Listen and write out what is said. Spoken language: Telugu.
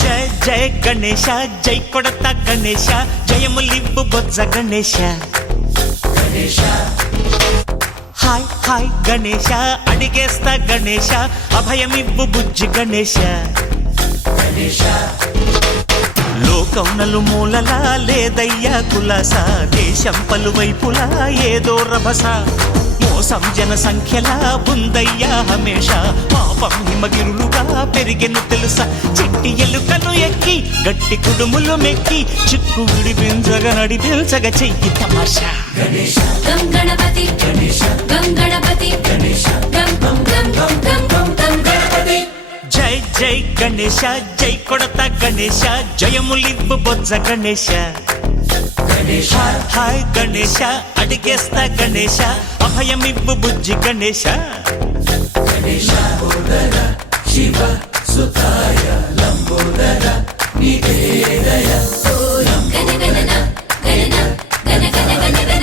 జయ గణేశ జై కొడత గణేశ జయములివ్వు బొజ్జ గణేశ హాయ్ హాయ్ గణేశ అడిగేస్తా గణేశ అభయమివ్వు బుజ్జి గణేశ లోకం నలుమూలలా లేదయ్యా కులాస దేశం పలువైపులా ఏదో రభస మోసం జన సంఖ్యలా ఉందయ్యా హమేష పాపం హిమగిరులుగా పెరిగెను తెలుసా చిట్టి ఎలుకను ఎక్కి గట్టి కుడుములు మెక్కి చిక్కు విడిపించగా నడిపించగా చెయ్యి తమాషా గం గణపతి గం గణపతి గం గం గం గం గం గం గణపతి జై జై గణేశ జై కొడత గణేశ జయములివ్వు బొజ్జ గణేశ హాయ్ గణేశ అడిగేస్తా గణేశ అభయమివ్వు బుజ్జి గణేశ శివ సుతాయ లంబోదర నివేదయ గణ గణ గణ గణ గణ గణ